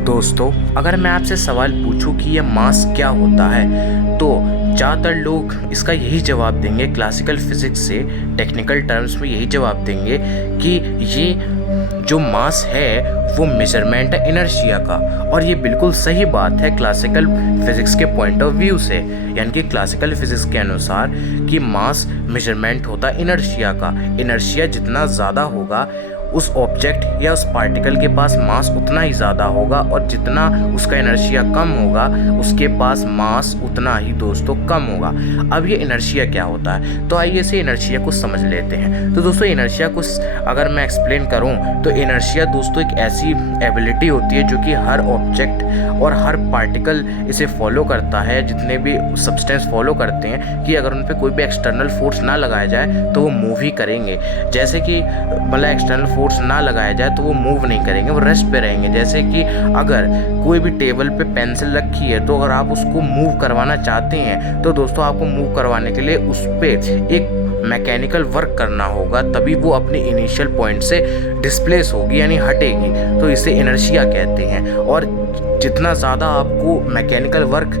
दोस्तों, अगर मैं आपसे सवाल पूछूं कि ये मास क्या होता है, तो ज़्यादातर लोग इसका यही जवाब देंगे, क्लासिकल फिज़िक्स से टेक्निकल टर्म्स में यही जवाब देंगे कि ये जो मास है वो मेजरमेंट है इनर्शिया का। और ये बिल्कुल सही बात है क्लासिकल फिज़िक्स के पॉइंट ऑफ व्यू से, यानी कि क्लासिकल फिज़िक्स के अनुसार कि मास मेजरमेंट होता है इनर्शिया का। इनर्शिया जितना ज़्यादा होगा, उस ऑब्जेक्ट या उस पार्टिकल के पास मास उतना ही ज़्यादा होगा, और जितना उसका इनर्शिया कम होगा उसके पास मास उतना ही दोस्तों कम होगा। अब ये इनर्शिया क्या होता है, तो आइए इसे इनर्शिया को समझ लेते हैं। तो दोस्तों, इनर्शिया को अगर मैं एक्सप्लेन करूं तो इनर्शिया दोस्तों एक ऐसी एबिलिटी होती है जो कि हर ऑब्जेक्ट और हर पार्टिकल इसे फॉलो करता है, जितने भी सब्सटेंस फॉलो करते हैं, कि अगर उन पर कोई भी एक्सटर्नल फोर्स ना लगाया जाए तो वो मूव ही करेंगे। जैसे कि मतलब एक्सटर्नल फोर्स ना लगाया जाए तो वो मूव नहीं करेंगे, वो रेस्ट पे रहेंगे। जैसे कि अगर कोई भी टेबल पे पेंसिल रखी है, तो अगर आप उसको मूव करवाना चाहते हैं तो दोस्तों आपको मूव करवाने के लिए उस पर एक मैकेनिकल वर्क करना होगा, तभी वो अपने इनिशियल पॉइंट से डिस्प्लेस होगी यानी हटेगी। तो इसे इनर्शिया कहते हैं। और जितना ज़्यादा आपको मैकेनिकल वर्क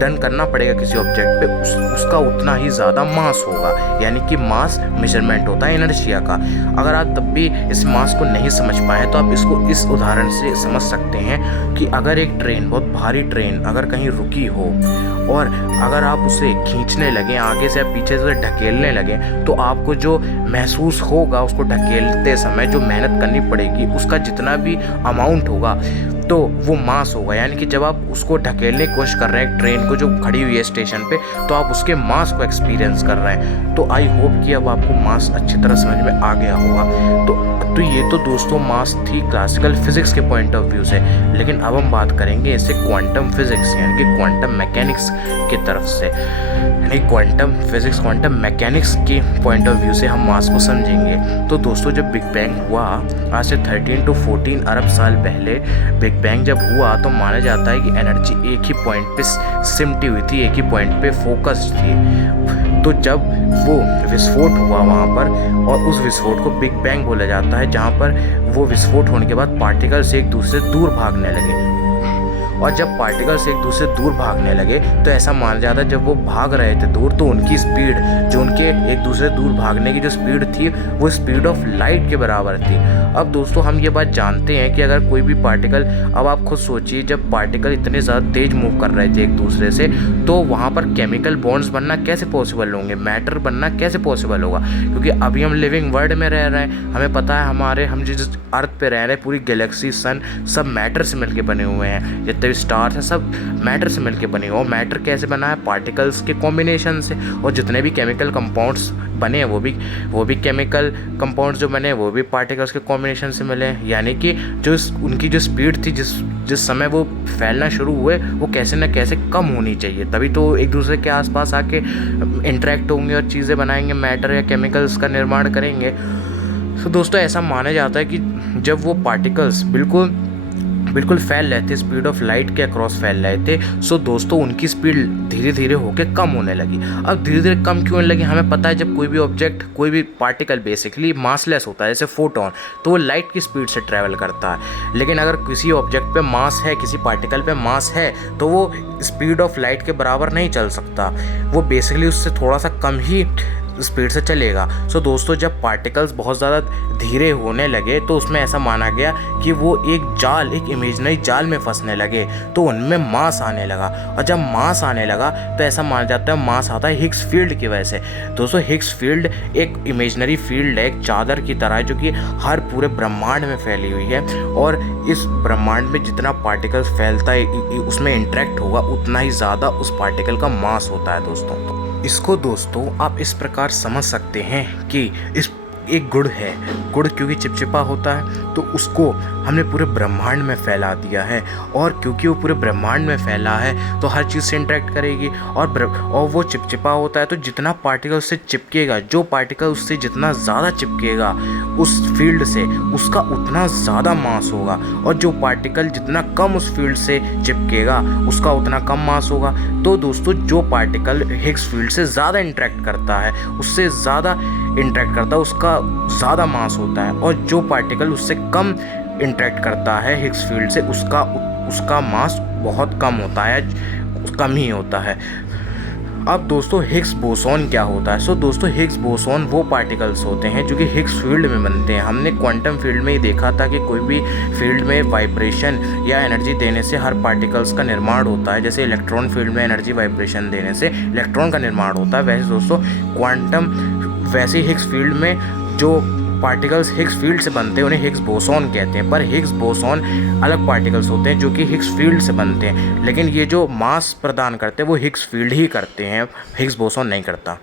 डन करना पड़ेगा किसी ऑब्जेक्ट पे, उसका उतना ही ज़्यादा मास होगा, यानी कि मास मेजरमेंट होता है इनर्शिया का। अगर आप तब भी इस मास को नहीं समझ पाए तो आप इसको इस उदाहरण से समझ सकते हैं कि अगर एक ट्रेन, बहुत भारी ट्रेन अगर कहीं रुकी हो और अगर आप उसे खींचने लगें, आगे से या पीछे से ढकेलने लगें, तो आपको जो महसूस होगा उसको ढकेलते समय जो मेहनत करनी पड़ेगी, उसका जितना भी अमाउंट होगा तो वो मास होगा। यानी कि जब आप उसको ढकेलने की कोशिश कर रहे हैं ट्रेन को जो खड़ी हुई है स्टेशन पे, तो आप उसके मास को एक्सपीरियंस कर रहे हैं। तो आई होप कि अब आपको मास अच्छी तरह समझ में आ गया होगा। तो ये तो दोस्तों मास थी क्लासिकल फिजिक्स के पॉइंट ऑफ व्यू से। लेकिन अब हम बात करेंगे इससे क्वांटम फिजिक्स यानी कि क्वांटम मैकेनिक्स की तरफ से, यानी क्वांटम फिजिक्स क्वांटम मैकेनिक्स के पॉइंट ऑफ व्यू से हम मास को समझेंगे। तो दोस्तों, जब बिग बैंग हुआ आज से 13 to 14 अरब साल पहले बिग बैंग जब हुआ, तो माना जाता है कि एनर्जी एक ही पॉइंट पे सिमटी हुई थी, एक ही पॉइंट पे फोकस्ड थी। तो जब वो विस्फोट हुआ वहाँ पर, और उस विस्फोट को बिग बैंग बोला जाता है, जहाँ पर वो विस्फोट होने के बाद पार्टिकल्स एक दूसरे से दूर भागने लगे। और जब पार्टिकल्स एक दूसरे से दूर भागने लगे तो ऐसा माना जाता है जब वो भाग रहे थे दूर, तो उनकी स्पीड, जो उनके एक दूसरे से दूर भागने की जो स्पीड थी, वो स्पीड ऑफ लाइट के बराबर थी। अब दोस्तों, हम ये बात जानते हैं कि अगर कोई भी पार्टिकल, अब आप खुद सोचिए, जब पार्टिकल इतने ज़्यादा तेज मूव कर रहे थे एक दूसरे से, तो वहाँ पर केमिकल बॉन्ड्स बनना कैसे पॉसिबल होंगे, मैटर बनना कैसे पॉसिबल होगा? क्योंकि अभी हम लिविंग वर्ल्ड में रह रहे हैं, हमें पता है हम जिस अर्थ पे रह रहे हैं, पूरी गैलेक्सी, सन, सब मैटर से मिलके बने हुए हैं। जितने भी स्टार्स हैं सब मैटर से मिलके बने हुए हैं। मैटर कैसे बना है? पार्टिकल्स के कॉम्बिनेशन से। और जितने भी केमिकल कंपाउंड्स बने हैं वो भी केमिकल कंपाउंड्स जो बने हैं वो भी पार्टिकल्स के कॉम्बिनेशन से मिले हैं। यानी कि जो उनकी जो स्पीड थी, जिस समय वो फैलना शुरू हुए, वो कैसे न कैसे कम होनी चाहिए, तभी तो एक दूसरे के आसपास आके इंटरेक्ट होंगे और चीज़ें बनाएंगे, मैटर या केमिकल्स का निर्माण करेंगे। तो दोस्तों, ऐसा माना जाता है कि जब वो पार्टिकल्स बिल्कुल फैल रहे थे, स्पीड ऑफ लाइट के अक्रॉस फैल रहे थे, सो दोस्तों उनकी स्पीड धीरे धीरे होकर कम होने लगी। अब धीरे धीरे कम क्यों होने लगी? हमें पता है जब कोई भी ऑब्जेक्ट, कोई भी पार्टिकल बेसिकली मासलेस होता है, जैसे फोटोन, तो वो लाइट की स्पीड से ट्रैवल करता है। लेकिन अगर किसी ऑब्जेक्ट पे मास है, किसी पार्टिकल पे मास है, तो वो स्पीड ऑफ लाइट के बराबर नहीं चल सकता, वो बेसिकली उससे थोड़ा सा कम ही स्पीड से चलेगा। सो दोस्तों, जब पार्टिकल्स बहुत ज़्यादा धीरे होने लगे तो उसमें ऐसा माना गया कि वो एक इमेजिनरी जाल में फंसने लगे, तो उनमें मास आने लगा। और जब मास आने लगा तो ऐसा माना जाता है मास आता है हिग्स फील्ड की वजह से। दोस्तों, हिग्स फील्ड एक इमेजिनरी फील्ड है, एक चादर की तरह है, जो कि हर पूरे ब्रह्मांड में फैली हुई है। और इस ब्रह्मांड में जितना पार्टिकल्स फैलता है, उसमें इंटरेक्ट होगा, उतना ही ज़्यादा उस पार्टिकल का मास होता है दोस्तों। इसको दोस्तों आप इस प्रकार समझ सकते हैं कि एक गुड़ है, गुड़ क्योंकि चिपचिपा होता है तो उसको हमने पूरे ब्रह्मांड में फैला दिया है। और क्योंकि वो पूरे ब्रह्मांड में फैला है तो हर चीज़ से इंटरेक्ट करेगी, और वो चिपचिपा होता है, तो जितना पार्टिकल उससे चिपकेगा, जो पार्टिकल उससे जितना ज़्यादा चिपकेगा उस फील्ड से, उसका उतना ज़्यादा मास होगा। और जो पार्टिकल जितना कम उस फील्ड से चिपकेगा उसका उतना कम मास होगा। तो दोस्तों, जो पार्टिकल हिग्स फील्ड से ज़्यादा इंटरेक्ट करता है, उससे ज़्यादा इंटरेक्ट करता है, उसका ज़्यादा मास होता है। और जो पार्टिकल उससे कम इंटरेक्ट करता है हिग्स फील्ड से, उसका मास बहुत कम होता है, कम ही होता है। अब दोस्तों हिग्स बोसॉन क्या होता है? सो दोस्तों हिग्स बोसॉन वो पार्टिकल्स होते हैं जो कि हिग्स फील्ड में बनते हैं। हमने क्वांटम फील्ड में ही देखा था कि कोई भी फील्ड में वाइब्रेशन या एनर्जी देने से हर पार्टिकल्स का निर्माण होता है। जैसे इलेक्ट्रॉन फील्ड में एनर्जी वाइब्रेशन देने से इलेक्ट्रॉन का निर्माण होता है, वैसे दोस्तों क्वांटम वैसे हिग्स फील्ड में जो पार्टिकल्स हिग्स फील्ड से बनते हैं उन्हें हिग्स बोसॉन कहते हैं। पर हिग्स बोसॉन अलग पार्टिकल्स होते हैं जो कि हिग्स फील्ड से बनते हैं, लेकिन ये जो मास प्रदान करते हैं वो हिग्स फील्ड ही करते हैं, हिग्स बोसॉन नहीं करता।